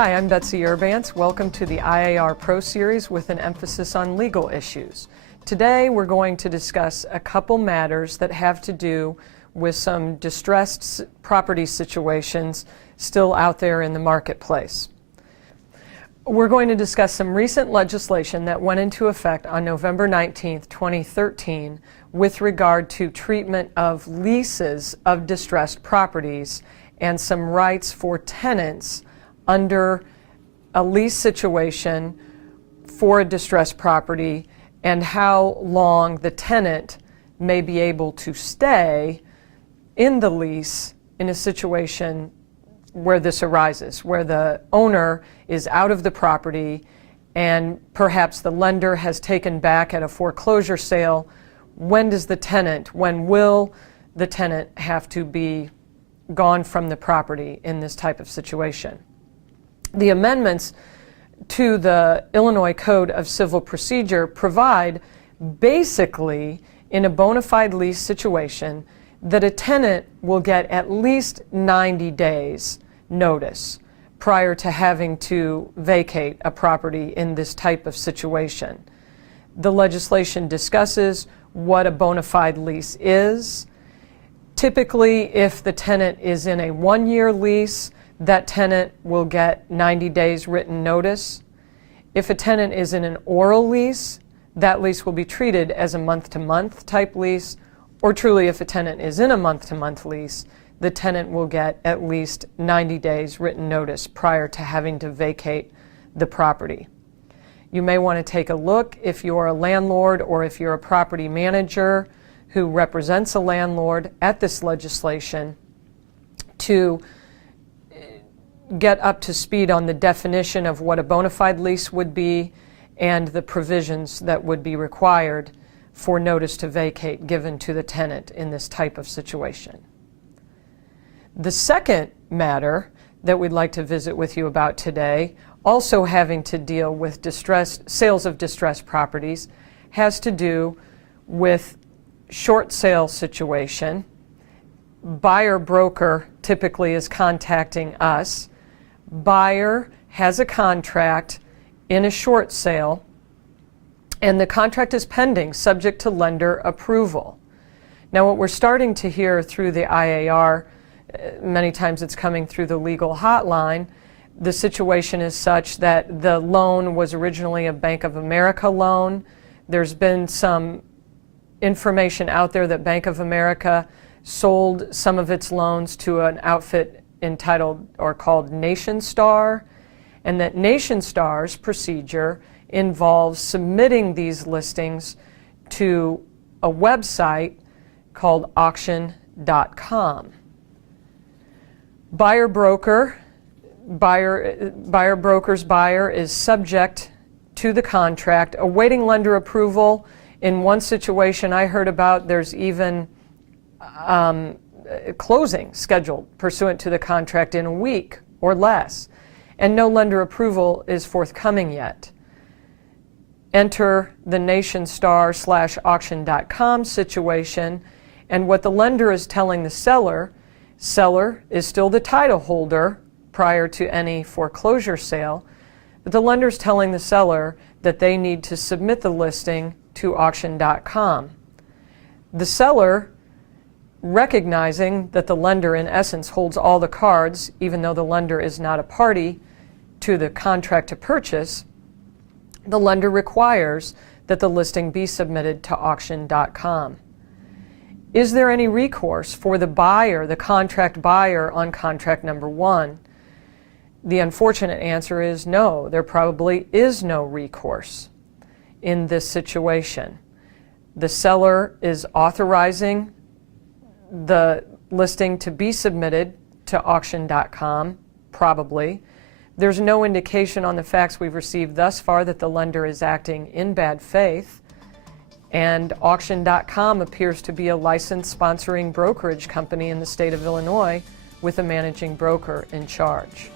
Hi, I'm Betsy Urbance. Welcome to the IAR Pro Series with an emphasis on legal issues. Today we're going to discuss a couple matters that have to do with some distressed property situations still out there in the marketplace. We're going to discuss some recent legislation that went into effect on November 19th, 2013 with regard to treatment of leases of distressed properties and some rights for tenants under a lease situation for a distressed property and how long the tenant may be able to stay in the lease in a situation where this arises, where the owner is out of the property and perhaps the lender has taken back at a foreclosure sale. When will the tenant have to be gone from the property in this type of situation? The amendments to the Illinois Code of Civil Procedure provide basically in a bona fide lease situation that a tenant will get at least 90 days notice prior to having to vacate a property in this type of situation. The legislation discusses what a bona fide lease is. Typically, if the tenant is in a one-year lease, that tenant will get 90 days written notice. If a tenant is in an oral lease, that lease will be treated as a month-to-month type lease, or truly if a tenant is in a month-to-month lease, the tenant will get at least 90 days written notice prior to having to vacate the property. You may want to take a look if you're a landlord or if you're a property manager who represents a landlord at this legislation to get up to speed on the definition of what a bona fide lease would be and the provisions that would be required for notice to vacate given to the tenant in this type of situation. The second matter that we'd like to visit with you about today, also having to deal with sales of distressed properties, has to do with short sale situation. Buyer broker typically is contacting us. Buyer has a contract in a short sale and the contract is pending subject to lender approval. Now what we're starting to hear through the IAR, many times it's coming through the legal hotline, the situation is such that the loan was originally a Bank of America loan. There's been some information out there that Bank of America sold some of its loans to an outfit entitled or called NationStar, and that NationStar's procedure involves submitting these listings to a website called auction.com. Buyer broker's buyer is subject to the contract, awaiting lender approval. In one situation I heard about, there's even closing scheduled pursuant to the contract in a week or less, and no lender approval is forthcoming yet. Enter the NationStar/auction.com situation, and what the lender is telling the seller is still the title holder prior to any foreclosure sale, but the lender is telling the seller that they need to submit the listing to auction.com. The seller, recognizing that the lender in essence holds all the cards, even though the lender is not a party to the contract to purchase, the lender requires that the listing be submitted to auction.com. Is there any recourse for the buyer, the contract buyer, on contract number one? The unfortunate answer is no. There probably is no recourse in this situation. The seller is authorizing the listing to be submitted to auction.com, probably. There's no indication on the facts we've received thus far that the lender is acting in bad faith, and auction.com appears to be a licensed sponsoring brokerage company in the state of Illinois with a managing broker in charge.